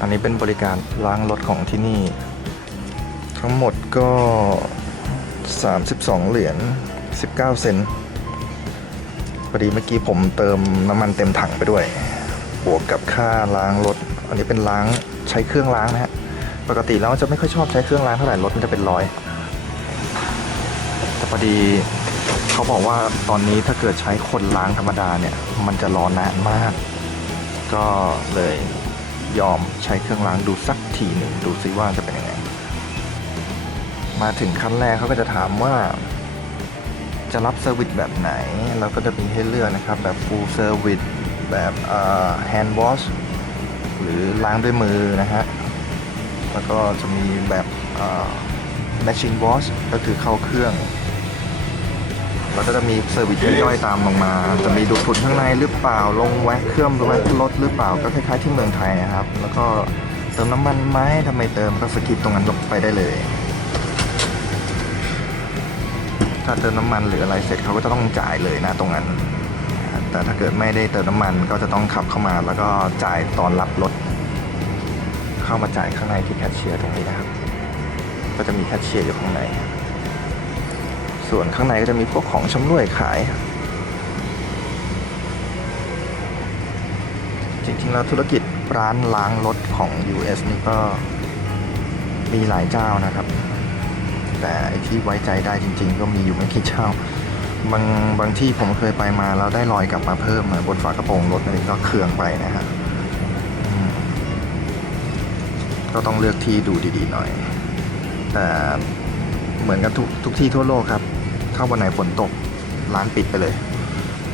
อันนี้เป็นบริการล้างรถของที่นี่ ทั้งหมดก็ 32 เหรียญ19 เซนพอดีเมื่อกี้ผมเติมน้ำมันเต็มถังไปด้วย บวกกับค่าล้างรถ อันนี้เป็นล้างใช้เครื่องล้างนะฮะ ปกติแล้วจะไม่ค่อยชอบใช้เครื่องล้างเท่าไหร่รถมันจะเป็นร้อย แต่พอดีเขาบอกว่าตอนนี้ถ้าเกิดใช้คนล้างธรรมดาเนี่ย มันจะรอนานมาก ก็เลย ยอมใช้เครื่องล้างดูสักทีหนึ่งดูซิว่าจะเป็นยังไง มาถึงขั้นแรกเขาก็จะถามว่า จะรับเซอร์วิสแบบไหน เราก็จะมีให้เลือกนะครับ แบบ full service แบบเอ่อ hand wash หรือล้างด้วยมือนะฮะ แล้วก็จะมีแบบ machine wash ก็คือเข้าเครื่อง แล้วก็จะมีเซอร์วิสย่อยๆตามลงมา จะมีดูดฝุ่นข้างในหรือเปล่า ลงแว็กเครื่องแว็กรถหรือเปล่า ก็คล้ายๆที่เมืองไทยนะครับ แล้วก็เติมน้ำมันไหมทำไมเติมก็สกิปตรงนั้นลงไปได้เลย ถ้าเติมน้ำมันหรืออะไรเสร็จเขาก็จะต้องจ่ายเลยนะตรงนั้น แต่ถ้าเกิดไม่ได้เติมน้ำมันก็จะต้องขับเข้ามา แล้วก็จ่ายตอนรับรถ เข้ามาจ่ายข้างในที่แคชเชียร์ตรงนี้นะครับ ก็จะมีแคชเชียร์อยู่ข้างใน ส่วนข้างในก็จะมีพวกของชำร่วยขาย จริงๆแล้วธุรกิจร้านล้างรถของ US นี่ก็มีหลายเจ้านะครับ แต่ไอที่ไว้ใจได้จริง ๆ ก็มีอยู่ไม่กี่เจ้าบางบางที่ผมเคยไปมาแล้วได้รอยกลับมาเพิ่มมาบนฝากระโปรงรถอันนี้ก็เคืองไปนะฮะก็ต้องเลือกที่ดูดีๆหน่อย แต่เหมือนกันทุกทุกที่ทั่วโลกครับ ถ้าวันไหนฝนตกร้านปิดไปเลย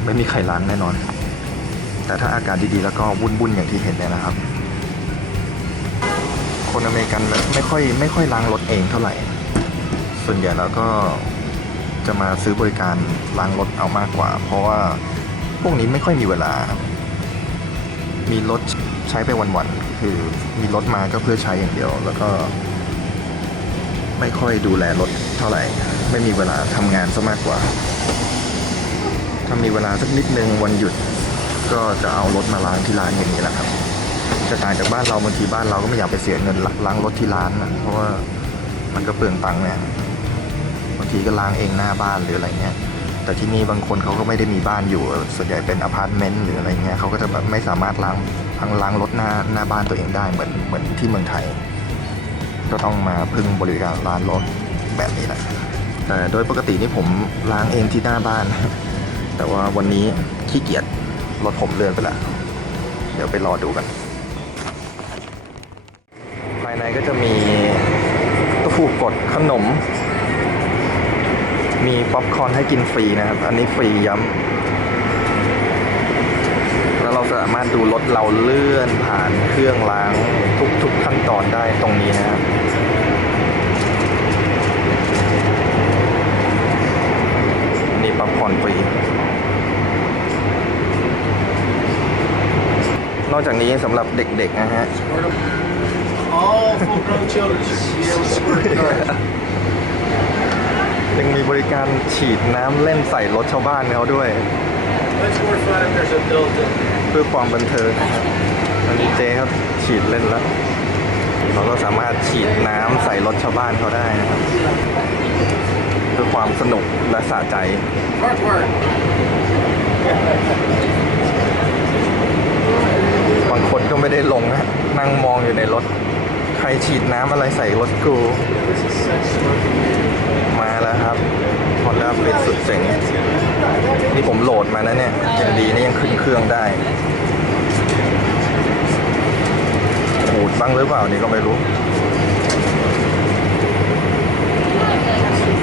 ไม่มีใครล้างแน่นอน แต่ถ้าอากาศดีๆแล้วก็วุ่นๆอย่างที่เห็นเนี่ยนะครับ คนอเมริกันไม่ค่อยไม่ค่อยล้างรถเองเท่าไหร่ ส่วนใหญ่แล้วก็จะมาซื้อบริการล้างรถเอามากกว่า เพราะว่าพวกนี้ไม่ค่อยมีเวลา มีรถใช้ไปวันๆคือมีรถมาก็เพื่อใช้อย่างเดียว แล้วก็ไม่ค่อยดูแลรถ เท่าไหร่ ไม่มีเวลาทำงานซะมากกว่า ถ้ามีเวลาสักนิดนึงวันหยุดก็จะเอารถมาล้างที่ร้านอย่างนี้แหละครับจะต่างจากบ้านเราบางทีบ้านเราก็ไม่อยากไปเสียเงินล้างรถที่ร้านนะเพราะว่ามันก็เปลืองตังค์เนี่ยบางทีก็ล้างเองหน้าบ้านหรืออะไรเงี้ยแต่ที่นี่บางคนเขาก็ไม่ได้มีบ้านอยู่ ส่วนใหญ่เป็นอพาร์ตเมนต์หรืออะไรเงี้ยเขาก็จะแบบไม่สามารถล้างทั้งล้างรถหน้าหน้าบ้านตัวเองได้เหมือนเหมือนที่เมืองไทย ก็ต้องมาพึ่งบริการร้านรถ แบบนี้แหละแต่โดยปกตินี่ผมล้างเองที่หน้าบ้าน แต่ว่าวันนี้ขี้เกียจรถผมเลื่อนไปล้วเดี๋ยวไปรอดูกัน ภายในก็จะมีตู้กดขนม มีป๊อปคอร์นให้กินฟรีนะครับ อันนี้ฟรีย้ำแล้วเราสามารถดูรถเราเลื่อนผ่านเครื่องล้างทุกๆขั้นตอนได้ตรงนี้นะครับ นี่ป๊อปคอร์นฟรี นอกจากนี้สำหรับเด็กๆนะฮะ All full grown children should be able to squirt cars. ยังมีบริการฉีดน้ำเล่นใส่รถชาวบ้านเขาด้วย Much more fun if there's a built-in. เพื่อความบันเทิงนะครับตอนนี้เจ๊ครับฉีดเล่นแล้ว เราก็สามารถฉีดน้ำใส่รถชาวบ้านเขาได้นะครับ เพื่อความสนุกและสะใจ บางคนก็ไม่ได้ลงนะ นั่งมองอยู่ในรถ ใครฉีดน้ำอะไรใส่รถกู มาแล้วครับฮอนด้าฟลิตสุดเจ๋งนี่ผมโหลดมานะเนี่ยยังดีนะยังขึ้นเครื่องได้หูดบ้างหรือเปล่านี่ก็ไม่รู้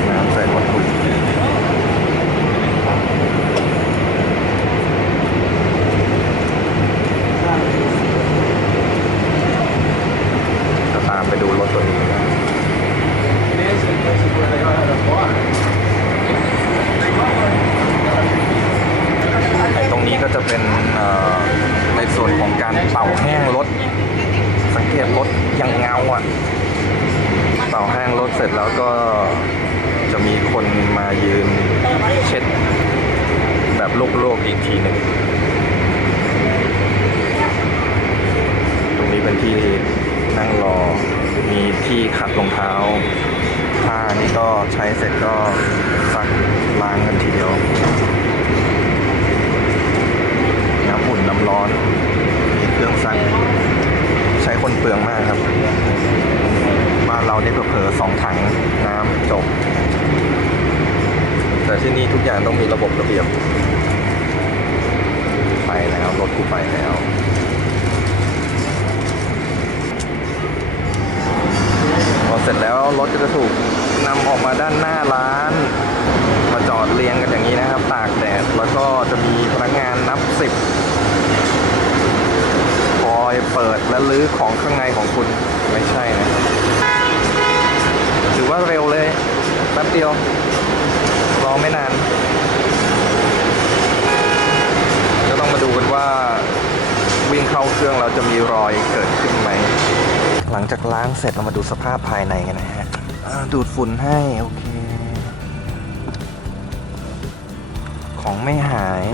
น้ำใส่หมดหุ่นก็ตามไปดูรถตัวนี้นะ It is in places where they don't have enough water. ไอ้ตรงนี้ก็จะเป็นเอ่อในส่วน เต่าแห้งรถ สังเกตรถยังเงาอะเป่าแห้งรถเสร็จแล้วก็จะมีคนมายืนเช็ด แบบโลกๆอีกทีหนึ่งตรงนี้เป็นที่นั่งรอมีที่ขัดรองเท้าผ้านี่ก็ใช้เสร็จก็ซักล้างกันทีเดียวน้ำอุ่นน้ำร้อน เครื่องสั่นใช้คนเปลืองมากครับ บ้านเราเนี่ยเผลอสองถังน้ำจบ แต่ที่นี่ทุกอย่างต้องมีระบบระเบียบ ไปแล้วรถกูไปแล้ว พอเสร็จแล้วรถก็จะถูกนำออกมาด้านหน้าร้าน มาจอดเรียงกันอย่างนี้นะครับ ตากแดด แล้วก็จะมีพนักงานนับสิบคอยเปิดและลื้อ ของข้างในของคุณไม่ใช่นะถือว่าเร็วเลยแป๊บเดียว รอไม่นานจะต้องมาดูกันว่าวิ่งเข้าเครื่องเราจะมีรอยเกิดขึ้นไหม หลังจากล้างเสร็จเรามาดูสภาพภายในกันนะฮะดูดฝุ่นให้ โอเค ของไม่หาย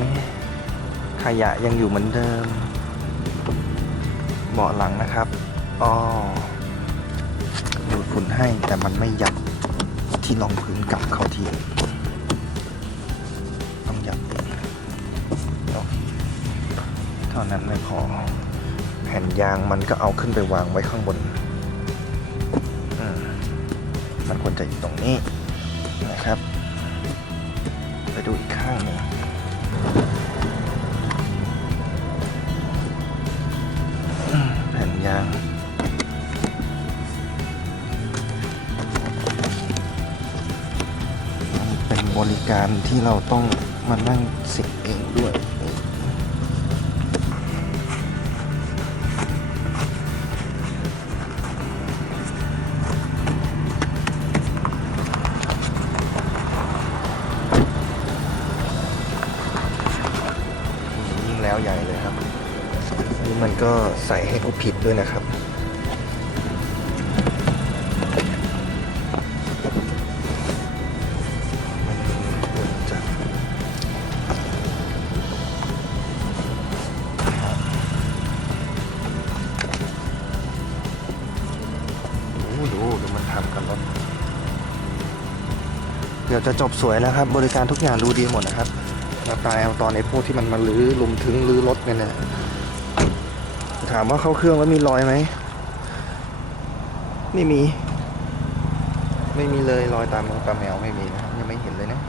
ขยะยังอยู่เหมือนเดิม เบาะหลังนะครับอ๋อดูดฝุ่นให้แต่มันไม่ยับที่รองพื้นกลับเข้าที่ต้องยับอีกเท่านั้นไม่พอ แผ่นยางมันก็เอาขึ้นไปวางไว้ข้างบนมันควรจะอยู่ตรงนี้นะครับ ไปดูอีกข้างหนึ่ง บริการที่เราต้องมานั่งสิกเองด้วยยิ่งแล้วใหญ่เลยครับ นี่มันก็ใส่ให้เขาผิดด้วยนะครับ เดี๋ยวจะจบสวยแล้วครับ บริการทุกอย่างดูดีหมดนะครับแล้วตายเอาตอนไอ้พวกที่มันมาลื้อลุมถึงลื้อรถกันเนี่ยถามว่าเข้าเครื่องแล้วมีรอยไหม ไม่มี ไม่มีเลยรอยตามมงตามแมวไม่มีนะครับยังไม่เห็นเลยนะ